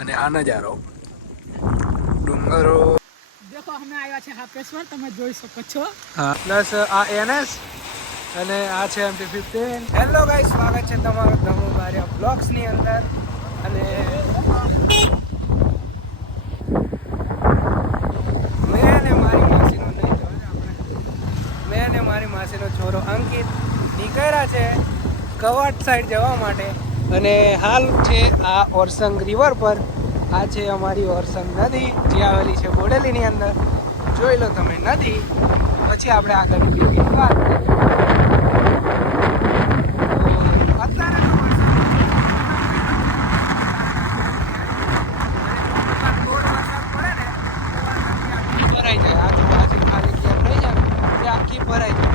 અને આ નજારો. ડુંગરો. દેખો અમે આવ્યા છે હાપેશ્વર તમે જોઈ શકો છો. હા. પ્લસ આ એનએસ અને આ છે એમટી ફિફ્ટીન. હેલો ગાઈસ સ્વાગત છે તમારું ધમુ માર્યા બ્લોગ્સની અંદર. અને મારી માસીનો છોરો અંકિત નીકળ્યા છે કવાટ સાઈડ જવા માટે. અને હાલ છે આ ઓરસંગ રિવર પર. આ છે અમારી ઓરસંગ નદી, જે આવેલી છે બોડેલીની અંદર. જોઈ લો તમે નદી. પછી આપણે આગળ વાત વાત કરીએ. તો અત્યારે તો વરસાદ ભરાઈ જાય આજુબાજુ ખાલી ગેપ રહી જાય ને, તે આખી ભરાઈ જાય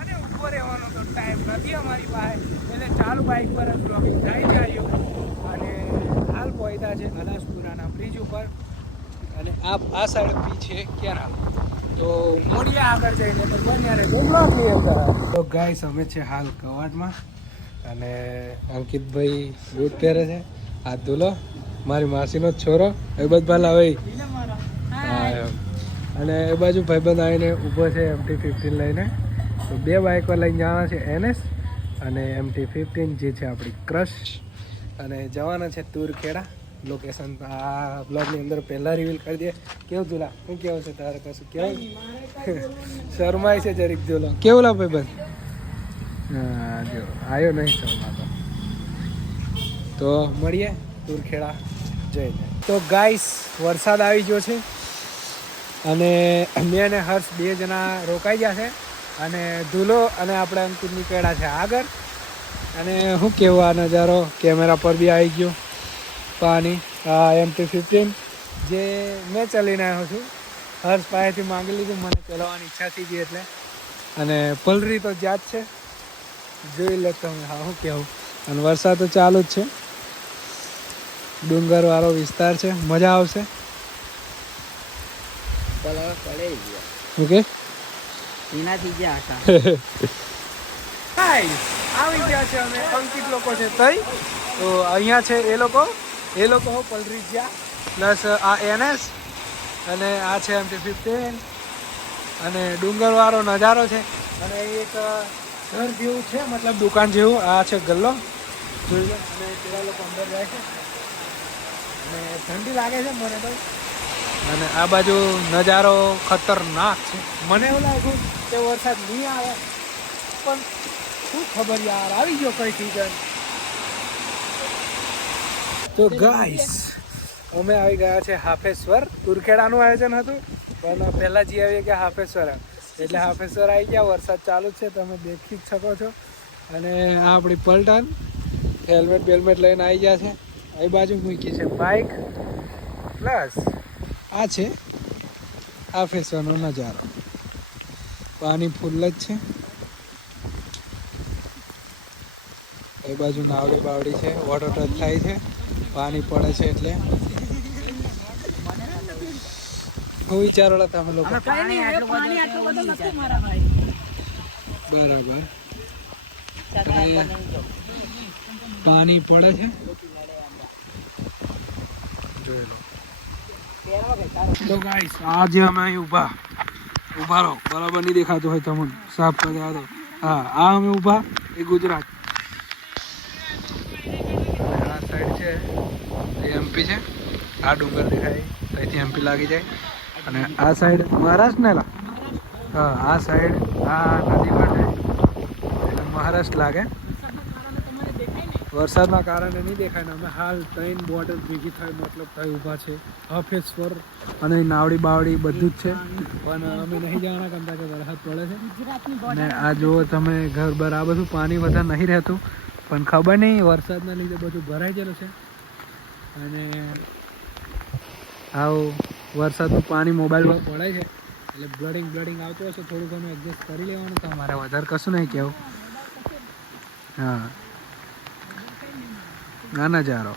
અને ઊભો રહેવાનો તો ટાઈમ નથી અમારી પાસે ચાલુ બાઇક પર જ બ્લોગિંગ થઈ આવ્યું અને હાલ પહોંચ્યા છે અલાસપુરાના બ્રિજ ઉપર. અને આ આ સાઈડ બી છે કેનાલ તો મોડીએ આગળ જઈને તો બન્યા રહે બ્લોગની અંદર તો ગાઈસ અમે છે હાલ કવાટમાં. અને અંકિતભાઈ બૂટ પહેરે છે. આ ધૂલો. મારી માસીનો છોરો. એ ભાઈ લાવે. અને એ બાજુ ભાઈબંધ આવીને ઊભો છે એમટી ફિફ્ટીન લઈને. તો બે બાઇકો લઈને જવાના છે એનએસ અને એમટી ફિફ્ટીન જે છે આપણી ક્રશ અને જવાના છે તુરખેડા. લોકેશન આ બ્લોગની અંદર પહેલાં રિવીલ કરી દે. કેવું તુલા શું કેવું છે તારે કશું કેવું? શરમાય છે જરીક તુલો કેવું લા ભાઈબંધ હા, જો આવ્યો નહીં શર્મા તો તો મળીએ તુરખેડા જઈને. તો ગાઈસ વરસાદ આવી ગયો છે. અને મેં અને હર્ષ બે જણા રોકાઈ ગયા છે. અને ધૂલો અને આપણે અંકિત નીકળ્યા છે આગળ. અને શું કહેવું આ નજારો? કેમેરા પર બી આવી ગયો. પાણી. આ એમ ટી ફિફ્ટીન જે મેં ચલીને આવ્યો છું. હર્ષ પાસેથી માંગી લીધું. મને ચલાવવાની ઈચ્છા થઈ ગઈ એટલે. અને પલરી તો જાત છે. જોઈ લે તમે. હા શું કહેવું અને વરસાદ તો ચાલુ જ છે. ડુંગરવાળો વિસ્તાર છે. મજા આવશે. ઓકે? એનાથી ગયા હતા. ગાઈસ આવી ગયા છે અમે અંકિત લોકો છે તઈ. તો અહીંયા છે એ લોકો. એ લોકો પલરી ગયા. પ્લસ આ એનએસ અને આ છે એમ ટી ફિફ્ટીન. અને ડુંગરવાળો નજારો છે. અને એક ઘર જેવું છે, મતલબ દુકાન જેવું. આ છે ગલ્લો. જોઈ લો. અને પેલા લોકો અંદર જાય છે. અને ઠંડી લાગે છે મને તો. અને આ બાજુ નજારો ખતરનાક છે. મને એવું લાગ્યું કે વરસાદ નહીં આવે. પણ શું ખબર યાર આવી ગયો કઈ સીઝન તો ગાઈસ અમે આવી ગયા છે હાફેશ્વર. તુરખેડાનું આયોજન હતું પણ પહેલાં જે આવીએ કે હાફેશ્વર એટલે હાફેશ્વર આવી ગયા વરસાદ ચાલુ જ છે તમે દેખી જ શકો છો. અને આ આપણી પલટન હેલ્મેટ બેલમેટ લઈને આવી ગયા છે. એ બાજુ મૂકી છે બાઇક પ્લસ આ છે હાફેશ્વરનો નજારો. પાણી ફૂલ જ છે. એ બાજુ નાવડી બાવડી છે વોટર ટચ થાય છે પાણી પડે છે એટલે. હું વિચારો તમે લોકો. પાણી પાણી આટલું બધું નથી મારા ભાઈ. બરાબર. પાણી પડે છે. જોઈ લો. તો ગાઈસ આજે અમે અહીં ઊભા. ઊભા રહો. બરાબર નહીં દેખાતું હોય તમને. સાફ કરી તો હા, આ અમે ઊભા એ ગુજરાત. આ સાઈડ છે, એ એમપી છે. આ ડુંગર દેખાય. અહીંથી એમપી લાગી જાય. અને આ સાઈડ મહારાષ્ટ્ર ને હા, આ સાઈડ આ નદી પર મહારાષ્ટ્ર લાગે. વરસાદના કારણે નહીં દેખાય ને અમે હાલ ત્રણ બોર્ડર ભેગી થઈ મતલબ થઈ ઊભા છે. હફેશ્વર અને નાવડી બાવડી બધું જ છે. પણ અમે નહીં જાણા કરતા કે વરસાદ પડે છે. અને આ જુઓ તમે ઘર આ બધું પાણી વધારે નહીં રહેતું. પણ ખબર નહીં વરસાદના લીધે બધું ભરાઈ ગયેલું છે. અને આવું વરસાદનું પાણી મોબાઈલમાં પડે છે. એટલે બ્લડિંગ બ્લડિંગ આવતું હશે થોડું ઘણું એડજસ્ટ કરી લેવાનું. તમારે વધારે કશું નહીં કહેવું. હા. ના નજારો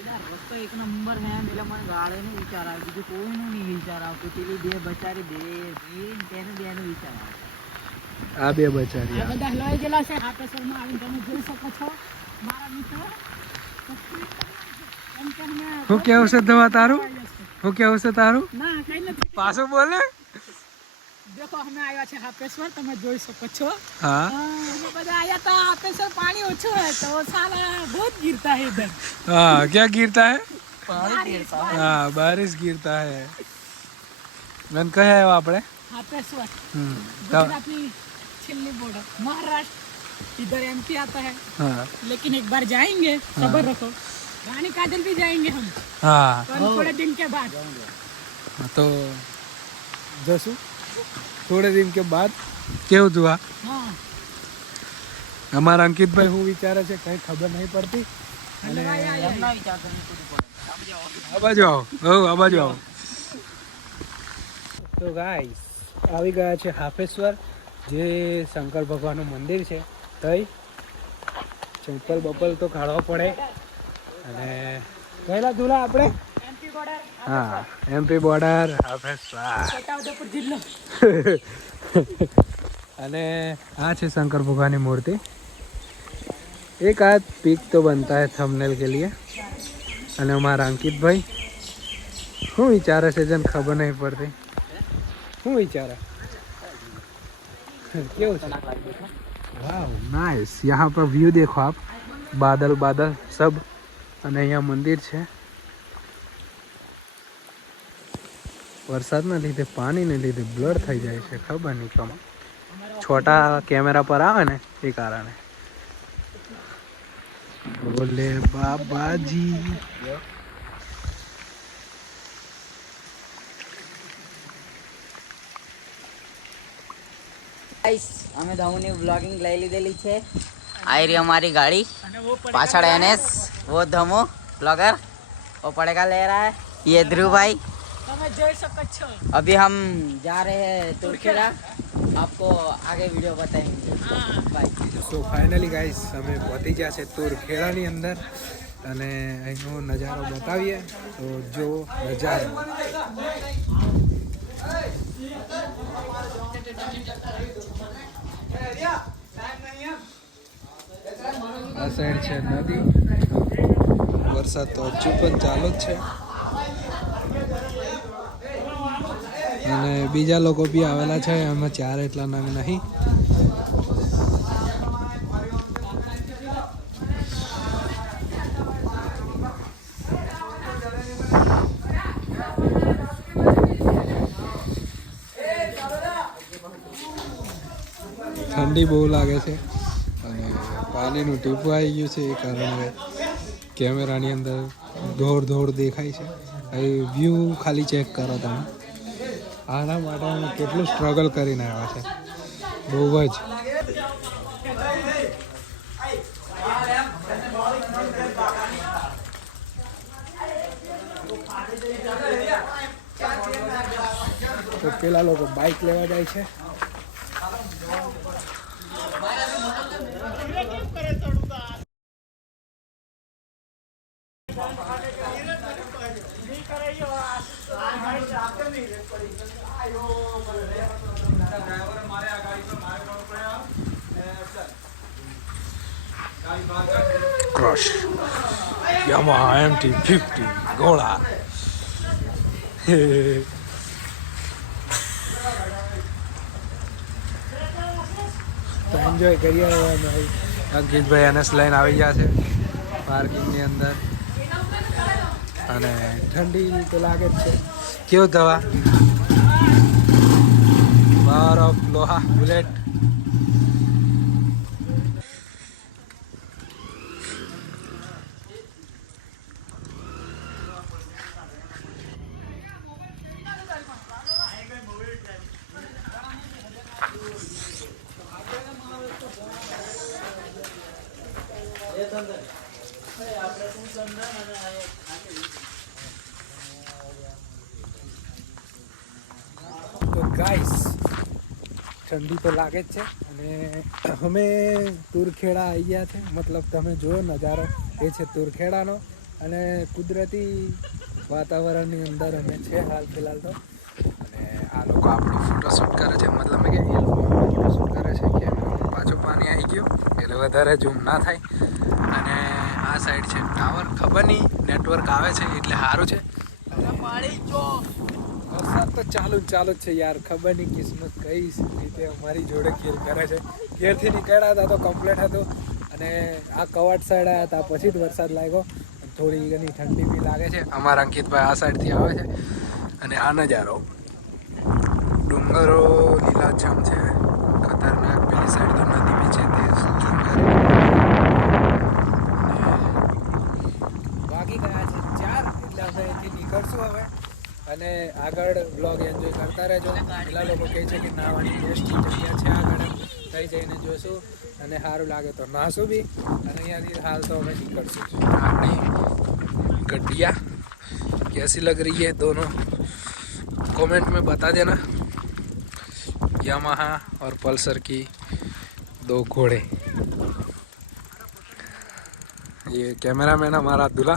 યાર રસ્તો એક નંબર હે એટલે મને ગાળે નું વિચાર આવે બીજું કોઈનું નહીં વિચાર આવતું પેલી બે બચારી બે બેન તેને બેનો વિચાર આવે આ બે બચારી આ બધા હલવાઈ ગયેલા છે હાપેશ્વરમાં આવીને તમે જોઈ શકો છો મારા મિત્રો એમ કે અમે હું કેવું છે દવા તારું હું કેવું છે તારું ના કઈ નથી પાછું બોલે દેખો અમે આવ્યા છે હાપેશ્વર તમે જોઈ શકો છો હા અમે બધા આવ્યા હતા હાપેશ્વર પાણી ઓછું હોય તો સાલા बहुत गिरता है इधर हाँ क्या गिरता है बारिश, हाँ बारिश गिरता है मैंने कहा है આપણે हापेश्वर हम्म, तब- गुजराती छिल्ली बॉर्डर महाराष्ट्र इधर एमपी आता है हाँ लेकिन एक बार जाएंगे सबर रखो रानी काजल भी जाएंगे हम હા पर थोड़े दिन के बाद તો જશું થોડે દિન કે બાદ કેવું તું આ हाँ અમારા અંકિતભાઈ શું વિચારે છે કઈ ખબર નહીં પડતી અને એમના વિચાર કરવી પડે આ બાજુ આવો હો આ બાજુ આવો તો ગાઈસ આવી ગયા છે હાફેશ્વર જે શંકર ભગવાનનું મંદિર છે તઈ ચંપલ બપલ તો કાઢવા પડે અને પહેલા ધૂલા આપણે. હા એમપી બોર્ડર અને આ છે શંકર ભગવાનની મૂર્તિ. એક આ પીક તો બનતા હે થમનેલ કે લીએ અને અમારા અંકિતભાઈ શું વિચારે છે જેને ખબર નહીં પડતી? શું વિચારે? કેવું છે? વાવ નાઇસ યહાં પર વ્યૂ દેખો આપ. બાદલ બાદલ સબ અને અહીંયા મંદિર છે. વરસાદના લીધે પાણીને લીધે બ્લર થઈ જાય છે, ખબર નહીં કમ. છોટા કેમેરા પર આવે ને, એ કારણે. બોલે બાબાજી. અમે ધવની બ્લોગિંગ લઈ લીધેલી છે. આ રહી અમારી ગાડી. પાછળ એનએસ वो ધમો બ્લોગર वो पड़ेगा ले रहा है ये ध्रुव भाई તમે જોઈ શકો છો अभी हम जा रहे हैं तुर्खेड़ा आपको आगे वीडियो बताएंगे હા बाय તો ફાઇનલી ગાઈસ અમે પહોંચી ગયા છે તુર ખેડાની અંદર અને અહીંનો નજારો બતાવીએ તો જો નજારો આ સાઈડ છે નદી વરસાદ તો હજુ પણ ચાલુ જ છે. અને બીજા લોકો બી આવેલા છે, એમાં ચાર એટલા નામ નહીં. ઠંડી બહુ લાગે છે. અને પાણીનું ટીપું આવી ગયું છે એ કારણે કેમેરાની અંદર ધોળ ધોળ દેખાય છે. એ વ્યૂ ખાલી ચેક કરો તમે. આના માટે અમે કેટલું સ્ટ્રગલ કરીને આવ્યા છે. બહુ જ. તો પેલા લોકો બાઇક લેવા જાય છે. ક્રશ યામા એમટી ફિફ્ટી ઘોડા તો એન્જોય કરીએ આવ્યા ભાઈ. અંકિતભાઈ એનએસ લઈને આવી ગયા છે પાર્કિંગની અંદર. અને ઠંડી તો લાગે જ છે. કેવું દવા? ઓફ લોહા બુલેટ તો ગાઈસ ઠંડી તો લાગે જ છે. અને અમે તુરખેડા આવી ગયા છે. મતલબ તમે જોયો નજારો. એ છે તુરખેડાનો. અને કુદરતી વાતાવરણની અંદર અમે છે હાલ ફિલહાલ તો. અને આ લોકો આપણો ફોટોશૂટ કરે છે. મતલબ કે એ લોકો ફોટોશૂટ કરે છે કે પાછું પાણી આવી ગયું. એટલે વધારે ઝૂમ ના થાય. અને આ સાઈડ છે ટાવર. ખબર નહીં નેટવર્ક આવે છે એટલે સારું છે. વરસાદ તો ચાલુ ચાલુ જ છે યાર. ખબર નહીં કિસ્મત કઈ રીતે અમારી જોડે ખેલ કરે છે. ઘેરથી નીકળ્યા હતા તો કમ્પ્લેટ હતું અને આ કવાટ સાઈડ આવ્યા હતા, પછી જ વરસાદ લાગ્યો. થોડી ઘણી ઠંડી બી લાગે છે. અમારા અંકિતભાઈ આ સાઈડથી આવે છે. અને આ નજારો ડુંગરો લીલાછમ છે ખતરનાક પેલી સાઈડ તો નદી બી છે તે ડુંગર વાગી ગયા છે ચાર એટલે અમે અહીંથી નીકળશું હવે અને આગળ બ્લોગ એન્જોય કરતા રહેજો પેલા લોકો કહે છે કે નાવાની બેસ્ટ જગ્યા છે આગળ કઈ જઈને જોશું અને સારું લાગે તો નાશું બી અને અહીંયાથી હાલ તો અમે નીકળશું આપણી गड्डिया कैसी लग रही है दोनों कमेंट में बता देना यामाहा और पल्सर की दो घोड़े ये कैमरा मैन हमारा दूल्हा